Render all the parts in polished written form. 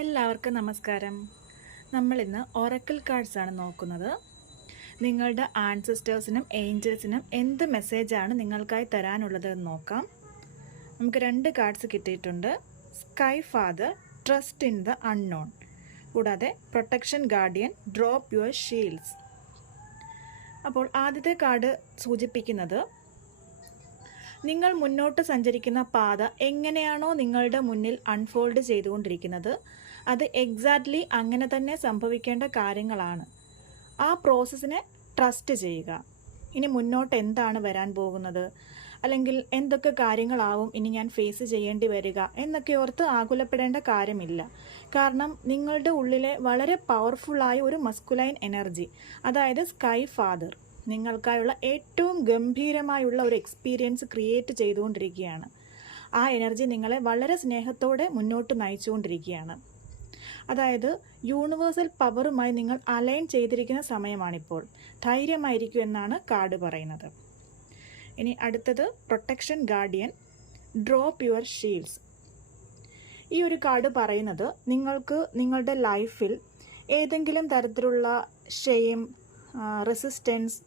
എല്ലാവർക്കും നമസ്കാരം. നമ്മളിന്ന് ഒറക്കിൾ കാർഡ്സ് ആണ് നോക്കുന്നത്. നിങ്ങളുടെ ആൻസിസ്റ്റേഴ്സിനും ഏഞ്ചൽസിനും എന്ത് മെസ്സേജാണ് നിങ്ങൾക്കായി തരാനുള്ളത് എന്ന് നോക്കാം. നമുക്ക് 2 കാർഡ്സ് കിട്ടിയിട്ടുണ്ട്. Sky father, trust in the unknown, കൂടാതെ protection guardian, drop your shields. അപ്പോൾ ആദ്യത്തെ കാർഡ് സൂചിപ്പിക്കുന്നത് നിങ്ങൾ മുന്നോട്ട് സഞ്ചരിക്കുന്ന പാത എങ്ങനെയാണോ നിങ്ങളുടെ മുന്നിൽ അൺഫോൾഡ് ചെയ്തുകൊണ്ടിരിക്കുന്നത് അത് എക്സാക്ട്ലി അങ്ങനെ തന്നെ സംഭവിക്കേണ്ട കാര്യങ്ങളാണ്. ആ പ്രോസസ്സിനെ ട്രസ്റ്റ് ചെയ്യുക. ഇനി മുന്നോട്ട് എന്താണ് വരാൻ പോകുന്നത്, അല്ലെങ്കിൽ എന്തൊക്കെ കാര്യങ്ങളാവും ഇനി ഞാൻ ഫേസ് ചെയ്യേണ്ടി വരിക എന്നൊക്കെ ഓർത്ത് ആകുലപ്പെടേണ്ട കാര്യമില്ല. കാരണം നിങ്ങളുടെ ഉള്ളിലെ വളരെ പവർഫുള്ളായ ഒരു മസ്കുലൈൻ എനർജി, അതായത് സ്കൈ ഫാദർ, നിങ്ങൾക്കായുള്ള ഏറ്റവും ഗംഭീരമായുള്ള ഒരു എക്സ്പീരിയൻസ് ക്രിയേറ്റ് ചെയ്തുകൊണ്ടിരിക്കുകയാണ്. ആ എനർജി നിങ്ങളെ വളരെ സ്നേഹത്തോടെ മുന്നോട്ട് നയിച്ചുകൊണ്ടിരിക്കുകയാണ്. അതായത് യൂണിവേഴ്സൽ പവറുമായി നിങ്ങൾ അലൈൻ ചെയ്തിരിക്കുന്ന സമയമാണിപ്പോൾ. ധൈര്യമായിരിക്കും എന്നാണ് കാർഡ് പറയുന്നത്. ഇനി അടുത്തത് protection guardian, drop your Shields. ഈ ഒരു കാർഡ് പറയുന്നത് നിങ്ങൾക്ക് നിങ്ങളുടെ ലൈഫിൽ ഏതെങ്കിലും തരത്തിലുള്ള ഷെയിം, റെസിസ്റ്റൻസ്,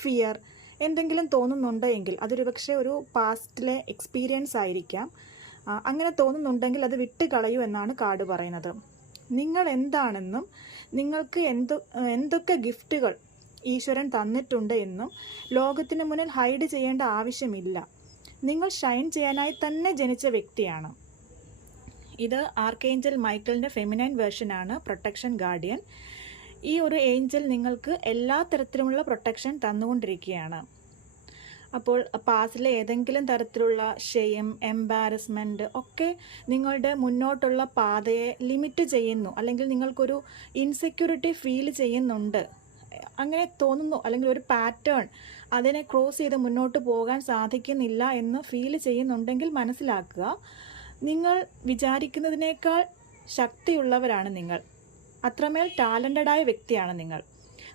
ഫിയർ എന്തെങ്കിലും തോന്നുന്നുണ്ടെങ്കിൽ അതൊരു പക്ഷേ ഒരു പാസ്റ്റിലെ എക്സ്പീരിയൻസ് ആയിരിക്കാം. അങ്ങനെ തോന്നുന്നുണ്ടെങ്കിൽ അത് വിട്ടുകളയൂ എന്നാണ് കാർഡ് പറയുന്നത്. നിങ്ങൾ എന്താണെന്നും നിങ്ങൾക്ക് എന്തൊക്കെ ഗിഫ്റ്റുകൾ ഈശ്വരൻ തന്നിട്ടുണ്ട് എന്നും ലോകത്തിന് മുന്നിൽ ഹൈഡ് ചെയ്യേണ്ട ആവശ്യമില്ല. നിങ്ങൾ ഷൈൻ ചെയ്യാനായി തന്നെ ജനിച്ച വ്യക്തിയാണ്. ഇത് ആർക്കേഞ്ചൽ മൈക്കിളിൻ്റെ ഫെമിനൈൻ വേർഷനാണ് പ്രൊട്ടക്ഷൻ ഗാർഡിയൻ. ഈ ഒരു ഏഞ്ചൽ നിങ്ങൾക്ക് എല്ലാ തരത്തിലുമുള്ള പ്രൊട്ടക്ഷൻ തന്നുകൊണ്ടിരിക്കുകയാണ്. അപ്പോൾ പാസ്റ്റിലെ ഏതെങ്കിലും തരത്തിലുള്ള ഷെയിം, എംബാരസ്മെൻറ്റ് ഒക്കെ നിങ്ങളുടെ മുന്നോട്ടുള്ള പാതയെ ലിമിറ്റ് ചെയ്യുന്നു, അല്ലെങ്കിൽ നിങ്ങൾക്കൊരു ഇൻസെക്യൂരിറ്റി ഫീൽ ചെയ്യുന്നുണ്ട്, അങ്ങനെ തോന്നുന്നു, അല്ലെങ്കിൽ ഒരു പാറ്റേൺ അതിനെ ക്രോസ് ചെയ്ത് മുന്നോട്ട് പോകാൻ സാധിക്കുന്നില്ല എന്ന് ഫീൽ ചെയ്യുന്നുണ്ടെങ്കിൽ മനസ്സിലാക്കുക, നിങ്ങൾ വിചാരിക്കുന്നതിനേക്കാൾ ശക്തിയുള്ളവരാണ് നിങ്ങൾ. അത്രമേൽ ടാലൻറ്റഡായ വ്യക്തിയാണ് നിങ്ങൾ.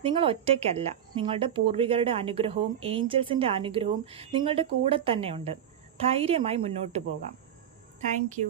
നിങ്ങൾ ഒറ്റയ്ക്കല്ല. നിങ്ങളുടെ പൂർവികരുടെ അനുഗ്രഹവും ഏഞ്ചൽസിൻ്റെ അനുഗ്രഹവും നിങ്ങളുടെ കൂടെ തന്നെയുണ്ട്. ധൈര്യമായി മുന്നോട്ട് പോകാം. Thank you.